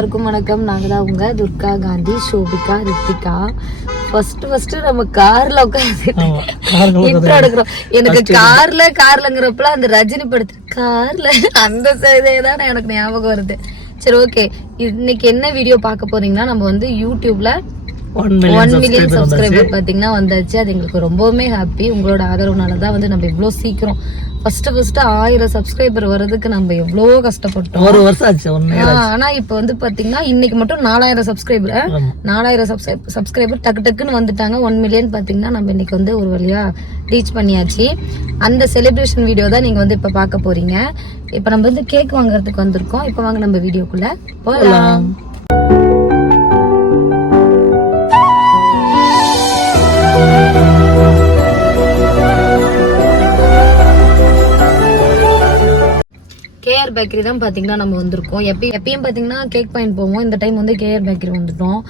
எல்லாருக்கும் வணக்கம். நாங்கள் தான் உங்க துர்கா காந்தி சோபிகா ரித்திகா. ஃபர்ஸ்ட் ஃபர்ஸ்ட் நம்ம கார்ல உட்காந்து எடுக்கிறோம். எனக்கு கார்ல கார்லங்கிறப்பல அந்த ரஜினி படத்துல கார்ல அந்த இதே தான் எனக்கு ஞாபகம் வருது. சரி ஓகே இன்னைக்கு என்ன வீடியோ பார்க்க போறீங்கன்னா நம்ம வந்து யூடியூப்ல ஒன் மில்லியன் சப்ஸ்கிரைபர் பாத்தீங்கன்னா வந்தாச்சு. அது எங்களுக்கு ரொம்பவுமே ஹாப்பி உங்களோட ஆதரவுனால தான் வந்து நம்ம இவ்வளோ சீக்கிரம் ஃபர்ஸ்ட் ஃபர்ஸ்ட் ஆயிரம் சப்ஸ்கிரைபர் வர்றதுக்கு நம்ம எவ்வளோ கஷ்டப்பட்டோம். ஒரு வருஷம் ஆச்சு ஆனா இப்ப வந்து பாத்தீங்கன்னா இன்னைக்கு மட்டும் நாலாயிரம் சப்ஸ்கிரைபர். நாலாயிரம் சப்ஸ்கிரைபர் டக்கு டக்குன்னு வந்துட்டாங்க. ஒன் மில்லியன் பாத்தீங்கன்னா நம்ம இன்னைக்கு வந்து ஒரு வழியா ரீச் பண்ணியாச்சு. அந்த செலிப்ரேஷன் வீடியோ தான் நீங்க வந்து இப்ப பார்க்க போறீங்க. இப்ப நம்ம வந்து கேக் வாங்குறதுக்கு வந்திருக்கோம். இப்ப வாங்க நம்ம வீடியோக்குள்ள போகலாம் பேக்கரி தான் பாத்தீங்கன்னா நம்ம வந்திருக்கோம். எப்பயும் எப்பயும் பாத்தீங்கன்னா கேக் பாயிண்ட் போவோம். இந்த டைம் வந்து கேஆர் பேக்கரி வந்துட்டோம்.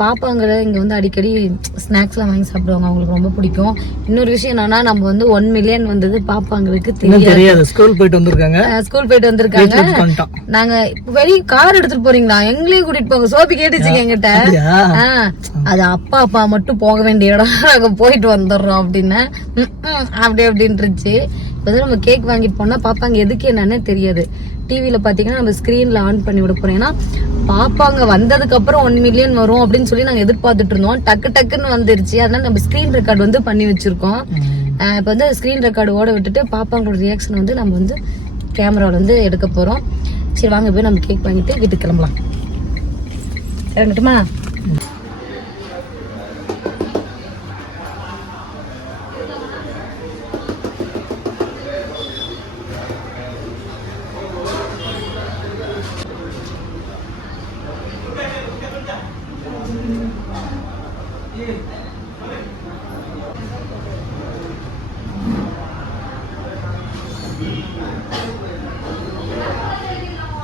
பாப்பாங்க இங்க வந்து அடிக்கடி ஸ்நாக்ஸ்லாம் வாங்கி சாப்பிடுவாங்க. அவங்களுக்கு ரொம்ப பிடிக்கும். இன்னொரு விஷயம் என்னன்னா நம்ம வந்து ஒன் மில்லியன் வந்தது பாப்பாங்களுக்கு தெரியாது. ஸ்கூல் போயிட்டு வந்திருக்காங்க. ஸ்கூல் போயிட்டு வந்திருக்காங்க. நாங்க வெளிய கார் எடுத்துட்டு போறீங்களா? எங்களையும் கூட்டிட்டு போங்க. சோபி கேட்டுச்சுங்க எங்கிட்ட அது அப்பா அப்பா மட்டும் போக வேண்டிய இடம். நாங்க போயிட்டு வந்துடுறோம் அப்படின்னு. அப்படி அப்படின்ட்டுருச்சு இப்போ நம்ம கேக் வாங்கிட்டு போனா பாப்பாங்க எதுக்கு என்னன்னே தெரியாது. டிவியில பாத்தீங்கன்னா நம்ம ஸ்கிரீன்ல ஆன் பண்ணி விட போறோம். ஏன்னா பாப்பாங்க வந்ததுக்கு அப்புறம் ஒன் மில்லியன் வரும் அப்படின்னு சொல்லி நாங்க எதிர்பார்த்துட்டு இருந்தோம். டக்கு டக்குன்னு வந்துருச்சு. அதனால நம்ம ஸ்கிரீன் ரெக்கார்ட் வந்து பண்ணி வச்சிருக்கோம். இப்போ வந்து ஸ்க்ரீன் ரெக்கார்டு ஓட விட்டுட்டு பாப்பாங்களோட ரியாக்ஷன் வந்து நம்ம வந்து கேமராவில் வந்து எடுக்க போகிறோம் சரி வாங்க போய் நம்ம கேக் வாங்கிட்டு வீட்டுக்கு கிளம்பலாம்.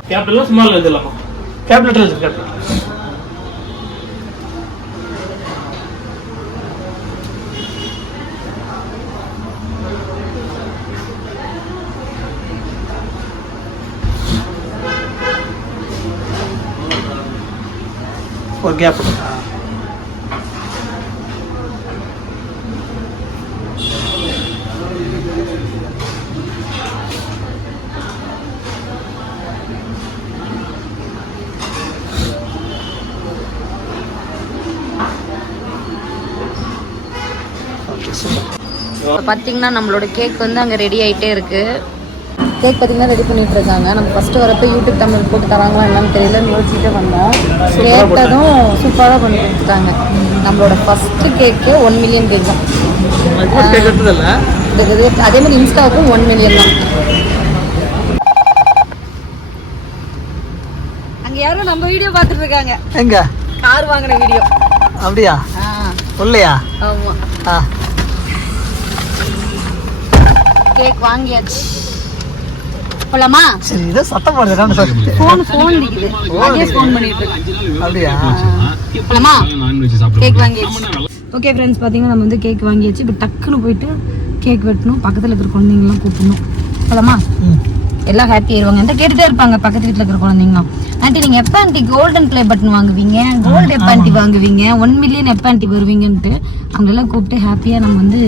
ಕ್ಯಾಪಿಟಲ್ ಸ್ಮಾಲ್ ಇದಿಲ್ಲಪ್ಪ ಕ್ಯಾಪಿಟಲ್ ಇದೆ ಕ್ಯಾಪಿಟಲ್ और क्या पड़ता ஓகே சூப்பர் இப்போ பார்த்தீங்கன்னா நம்மளோட கேக் வந்து அங்கே ரெடி ஆகிட்டே இருக்கு. கேக் பார்த்தீங்கன்னா ரெடி பண்ணிட்டு இருக்காங்க. நம்ம ஃபர்ஸ்ட் வரப்ப யூடியூப் தமிழ் போட்டு தராங்களா என்னன்னு தெரியல. யோசிச்சுட்டு வந்தோம். கேட்டதும் சூப்பராக பண்ணி கொடுத்துட்டாங்க. நம்மளோட first cake one million cake தான். அதே மாதிரி இன்ஸ்டாவுக்கும் ஒன் மில்லியன் தான். அங்க யாரும் நம்ம வீடியோ பார்த்துட்டு இருக்காங்க. எங்க? கார் வாங்கின வீடியோ அப்படியா? உள்ளையா? ஆமா. ஆ. கேக் வாங்கியாச்சு. போலாமா? சரி இதோ சத்தம் போடுறேன் ஃபோன் ஃபோன் இருக்குது. அதே ஃபோன் பண்ணிட்டு இருக்கேன். அப்படியா? போலாமா? கேக் வாங்கியாச்சு. ஓகே ஃப்ரெண்ட்ஸ் பார்த்தீங்கன்னா நம்ம வந்து கேக் வாங்கியாச்சு. இப்போ டக்குன்னு போயிட்டு கேக் வெட்டணும். பக்கத்தில் இருக்கிற குழந்தைங்களாம் கூப்பிடணும். போலாமா? எல்லாம் ஹாப்பி ஆயிடுவாங்க என்கிட்ட கேட்டுட்டே இருப்பாங்க. பக்கத்து வீட்டில் இருக்கிற குழந்தைங்களும் ஆண்டி நீங்கள் எப்போ ஆண்டி கோல்டன் ப்ளே பட்டன் வாங்குவீங்க? கோல்டு எப்போ ஆண்டி வாங்குவீங்க? ஒன் மில்லியன் எப்போ ஆண்டி வருவீங்கன்ட்டு அவங்களெல்லாம் கூப்பிட்டு ஹாப்பியாக நம்ம வந்து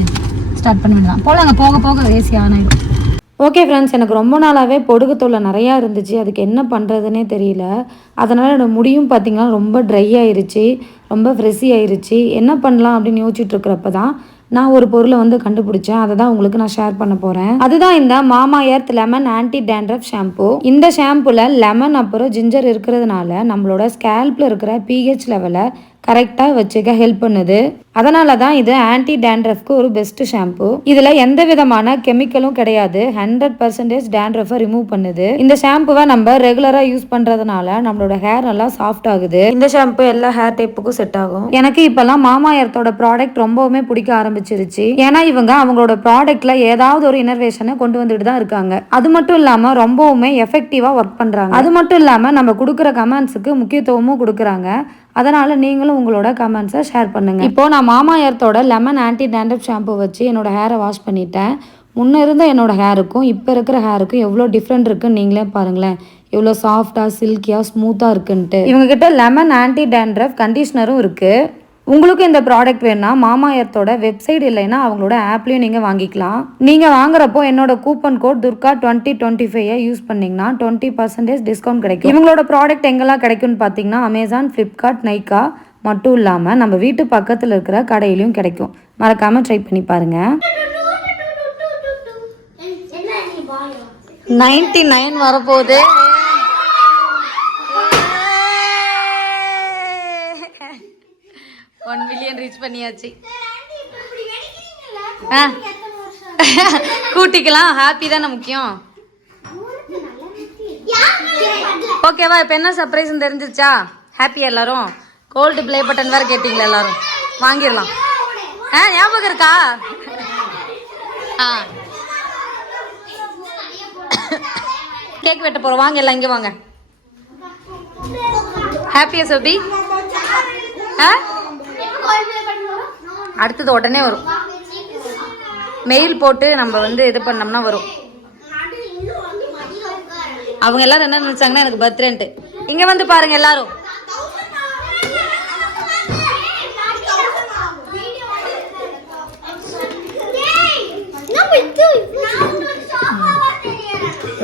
ஸ்டார்ட் பண்ணி விடலாம் போலாங்க போக போக ஏசி ஆன் ஆகிடும் ஓகே ஃப்ரெண்ட்ஸ் எனக்கு ரொம்ப நாளாகவே பொடுகு தொல்லை நிறையா இருந்துச்சு. அதுக்கு என்ன பண்ணுறதுனே தெரியல. அதனால் என்னோடய முடியும் பார்த்திங்கன்னா ரொம்ப ட்ரை ஆயிருச்சு. ரொம்ப ஃப்ரெஷ்ஷி ஆயிருச்சு. என்ன பண்ணலாம் அப்படின்னு யோசிச்சிட்டுருக்குறப்ப தான் நான் ஒரு பொருளை வந்து கண்டுபிடிச்சேன். அதை தான் உங்களுக்கு நான் ஷேர் பண்ண போகிறேன் அதுதான் இந்த Mamaearth lemon anti dandruff shampoo இந்த ஷாம்புல லெமன் அப்புறம் ஜிஞ்சர் இருக்கிறதுனால நம்மளோட ஸ்கேல்பில் இருக்கிற பிஹெச் லெவலை கரெக்டாக வச்சுக்க ஹெல்ப் பண்ணுது. அதனால தான் இது ஆன்டி டேண்ட்ரஃப்க்கு ஒரு பெஸ்ட் ஷாம்பு இதில் எந்த விதமான கெமிக்கலும் கிடையாது. ஹண்ட்ரட் பர்சன்டேஜ் டேண்ட்ரஃபை ரிமூவ் பண்ணுது. இந்த ஷாம்புவை நம்ம ரெகுலராக யூஸ் பண்ணுறதுனால நம்மளோட ஹேர் நல்லா சாஃப்ட் ஆகுது. இந்த ஷாம்பு எல்லா ஹேர் டைப்புக்கும் செட் ஆகும். எனக்கு இப்போல்லாம் மாமா எர்த்தோட ப்ராடக்ட் ரொம்பவுமே பிடிக்க ஆரம்பிச்சிருச்சு. ஏன்னா இவங்க அவங்களோட ப்ராடக்ட்ல ஏதாவது ஒரு இனர்வேஷனை கொண்டு வந்துட்டு தான் இருக்காங்க. அது மட்டும் இல்லாமல் ரொம்பவுமே எஃபெக்டிவாக ஒர்க் பண்ணுறாங்க அது மட்டும் இல்லாமல் நம்ம கொடுக்குற கமெண்ட்ஸுக்கு முக்கியத்துவமும் கொடுக்குறாங்க. அதனால நீங்களும் உங்களோட கமெண்ட்ஸை ஷேர் பண்ணுங்க. இப்போ நான் மாமா எர்த்தோட லெமன் ஆன்டி டேண்ட்ரஃப் ஷாம்பு வச்சு என்னோட ஹேரை வாஷ் பண்ணிட்டேன். முன்ன இருந்த என்னோட ஹேருக்கும் இப்போ இருக்கிற ஹேருக்கும் எவ்வளோ டிஃப்ரெண்ட் இருக்குன்னு நீங்களே பாருங்களேன். எவ்வளோ சாஃப்டாக சில்கியாக ஸ்மூத்தாக இருக்குன்ட்டு. இவங்க கிட்ட லெமன் ஆன்டி டேண்ட்ரஃப் கண்டிஷ்னரும் இருக்குது உங்களுக்கு இந்த ப்ராடக்ட் வேணும்னா மாமா எர்த்தோட வெப்சைட் இல்லைன்னா அவங்களோட ஆப்லேயும் நீங்கள் வாங்கிக்கலாம். நீங்கள் வாங்குறப்போ என்னோட coupon code Durga twenty twenty five use பண்ணிங்கன்னா டுவெண்ட்டி பர்சன்டேஜ் டிஸ்கவுண்ட் கிடைக்கும். இவங்களோட ப்ராடக்ட் எங்கெல்லாம் கிடைக்கும்னு பார்த்தீங்கன்னா அமேசான் ஃப்ளிப்கார்ட் நைக்கா மட்டும் இல்லாமல் நம்ம வீட்டு பக்கத்தில் இருக்கிற கடையிலையும் கிடைக்கும். மறக்காமல் ட்ரை பண்ணி பாருங்கள் நைன்டி நைன் வரப்போகுது. ஒன் மில்லியன் ரீச் பண்ணியாச்சு. ஆ. கூட்டிக்கலாம் ஹாப்பி தானே முக்கியம். ஓகேவா இப்போ என்ன சர்ப்ரைஸ் தெரிஞ்சிருச்சா? ஹாப்பி எல்லாரும். கோல்டு ப்ளே பட்டன் வேறு கேட்டிங்களா எல்லாரும்? வாங்கிடலாம். ஆ ஞாபகம் இருக்கா? ஆ. கேக் வெட்ட போகிறோம் வாங்க எல்லாம் இங்கே வாங்க. ஹாப்பியா சோபி? ஆ? அடுத்தது உடனே வரும். மெயில் போட்டு நம்ம வந்து இது பண்ணோம்னா வரும். அவங்க எல்லாரும் என்ன நினைச்சாங்கன்னா எனக்கு பர்த்டேன்ட்டு இங்க வந்து பாருங்க எல்லாரும்.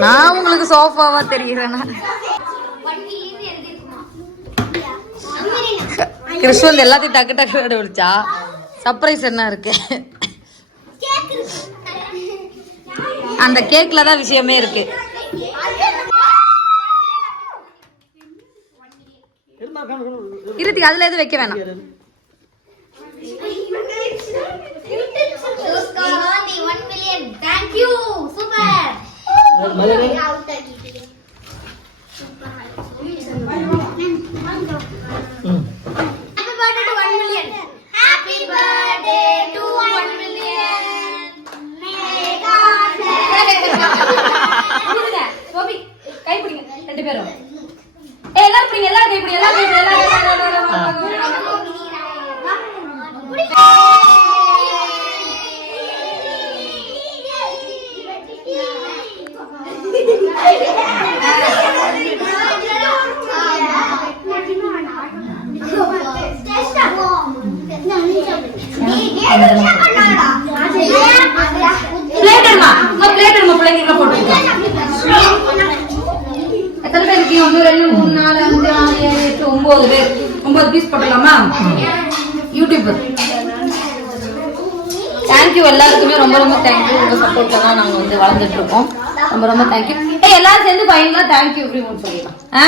நான் உங்களுக்கு சோஃபாவா தெரிகிறேன்னா கிறிஸ்து வந்து எல்லாத்தையும் டக்கு டக்கு கண்டுபிடிச்சா. சர்ப்ரைஸ் என்ன இருக்கு? அந்த கேக்ல தான் விஷயமே இருக்கு. இருத்துக்கு அதுல எதுவும் வைக்க வேணாம். Thank you. Super. இருக்கீங்க ஒன்று ரெண்டு மூணு நாலு அஞ்சு ஆறு ஏழு எட்டு ஒன்பது பேர். ஒன்பது பீஸ் போட்டுடலாமா யூடியூப் தேங்க்யூ எல்லாருக்குமே. ரொம்ப ரொம்ப தேங்க்யூ உங்க சப்போர்ட்ல தான் நாங்கள் வந்து வளர்ந்துட்டு இருக்கோம். ரொம்ப ரொம்ப தேங்க்யூ ஏய் எல்லாரும் சேர்ந்து ஃபைனலாக தேங்க்யூ அப்படின்னு சொல்லிடலாம். ஆ?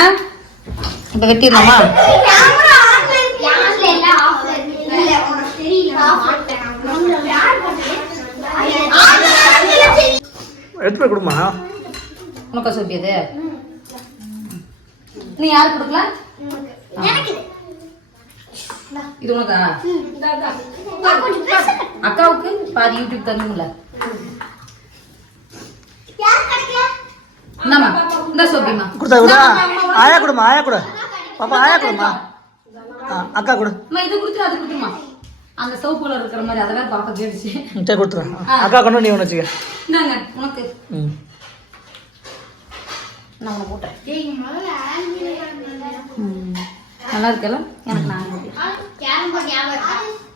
இப்போ வெட்டிடலாமா? எடுத்து போய் கொடுமா. உனக்கா சோப்பியது நீ யாருக்கு கொடுக்கல? இது. உனக்கா? அக்காவுக்கு பாதி யூடியூப் தரணும்ல. இந்தாம்மா. இந்த சோப்பிமா கொடுத்தா கூட ஆயா கொடுமா ஆயா கொடு. பாப்பா ஆயா கொடுமா. அக்கா கொடு. இது கொடுத்துரு அது கொடுத்துருமா. அந்த சோப்புல இருக்கிற மாதிரி அதெல்லாம் பாப்பா கேடுச்சு சரி கொடுத்துறேன். அக்கா கொண்டு நீ ஒன்று வச்சுக்க. இந்தாங்க உனக்கு. ம். நான் உனக்கு போட்டேன். ம். நல்லா இருக்கல எனக்கு நான்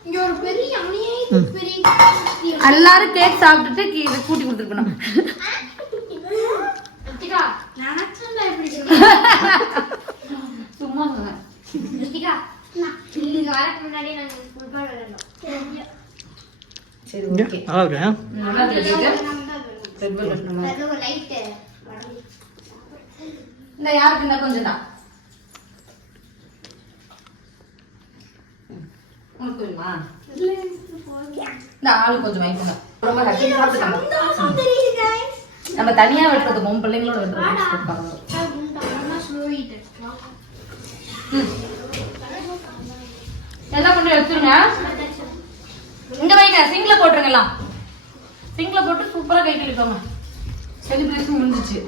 இங்க ஒரு பெரிய அணியே பெரிய எல்லாரும் கேக் சாப்பிட்டுட்டு கூட்டி கொடுத்துருக்கணும் சும்மா சரி ஓகே நல்லா இருக்கேன் நல்லா இருக்கு ரெட் வெல்வெட் நம்ம அது ஒரு லைட் இந்த யாருக்கு இந்த கொஞ்சம் தான். உனக்கு இந்த ஆளு கொஞ்சம் வாங்கிக்கோங்க ரொம்ப ஹாப்பி சாப்பிட்டுக்காங்க. நம்ம தனியா வெட்டுறது உன் பிள்ளைங்களோட வெட்டுறது ம். எல்லாம் கொண்டு எடுத்துருங்க. இங்க வைங்க சிங்க்ல போட்டுருங்க எல்லாம். சிங்க்ல போட்டு சூப்பரா கை கழிப்பாங்க செலிப்ரேஷன் முடிஞ்சிச்சு.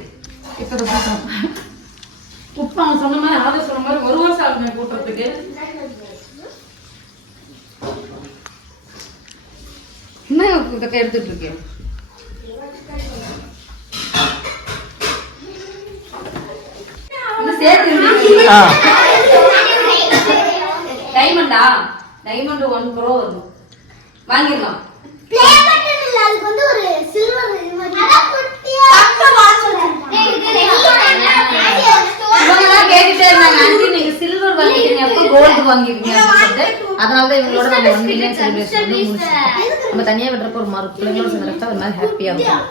இப்போ போட்டோம் அவங்க சொன்ன மாதிரி ஆதர் சொன்ன மாதிரி ஒரு வருஷம் ஆகுங்க கூட்டுறதுக்கு. என்ன இதை எடுத்துட்டு இருக்கேன் டைமண்டா டைமண்ட் ஒன் க்ரோ வரும் வாங்கிடலாம். ப்ளே பட்டன் இல்ல அதுக்கு வந்து ஒரு சில்வர் இது மாதிரி அதான் குட்டியா பக்க வாட்ச் இவங்க தான் கேட்டுட்டே இருந்தாங்க ஆண்டி நீங்க சில்வர் கோல்டு அதனால இவங்களோட நம்ம ஒன் மில்லியன் செலிப்ரேஷன் வந்து முடிச்சிட்டோம். நம்ம தனியா விடுறப்ப ஒரு மாதிரி பிள்ளைங்களோட சேர்ந்து ஒரு மாதிரி ஹாப்பியா இருக்கும்.